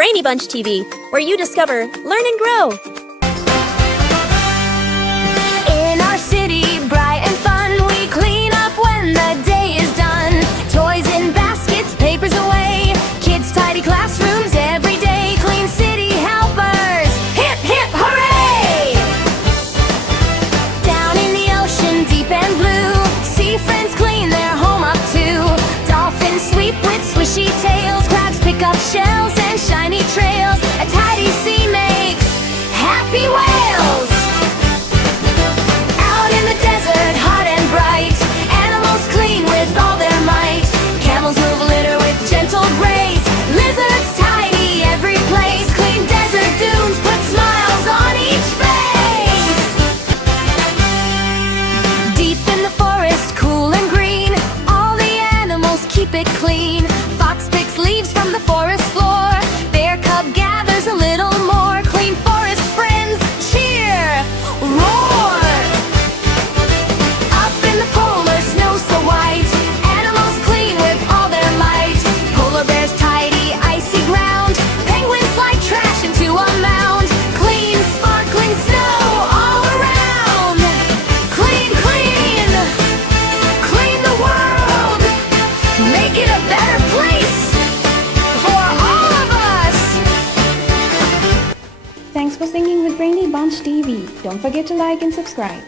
Brainy Bunch TV, where you discover, learn, and grow. In our city, bright and fun, we clean up when the day is done. Toys in baskets, papers away, kids tidy classrooms every day. Clean city helpers, hip hip hooray! Down in the ocean, deep and blue, sea friends clean their home up too. Dolphins sweep with swishy tails, crabs pick up shells and shiny trails. A tidy sea makes happy whales. Out in the desert, hot and bright, animals clean with all their might. Camels move litter with gentle grace, lizards tidy every place. Clean desert dunes put smiles on each face. Deep in the forest, cool and green, all the animals keep it clean. Fox picks leaves from the forest floor, bear cub gathers a little more. Clean forest friends cheer, roar. Up in the polar snow so white, animals clean with all their might. Polar bears tidy icy ground, penguins slide trash into a mound. Clean sparkling snow all around. Clean, clean, clean the world, make it a better place for all of us. Thanks for singing with Brainy Bunch TV. Don't forget to like and subscribe.